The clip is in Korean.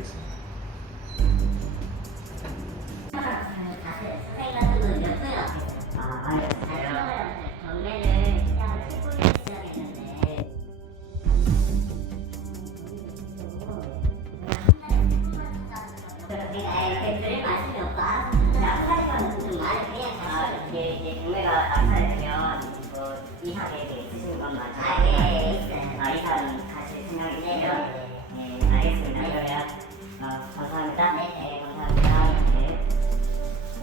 드리겠습니다. 선생님 같은 분몇 분이 어떻게 돼요? 경매를 시작을 15일 시작했는데 그러니까 이렇게 드릴 말씀이 없고 낙찰권은 좀 많이 그냥 이게 경매가 낙찰되면 뭐 이상에 있으신 것만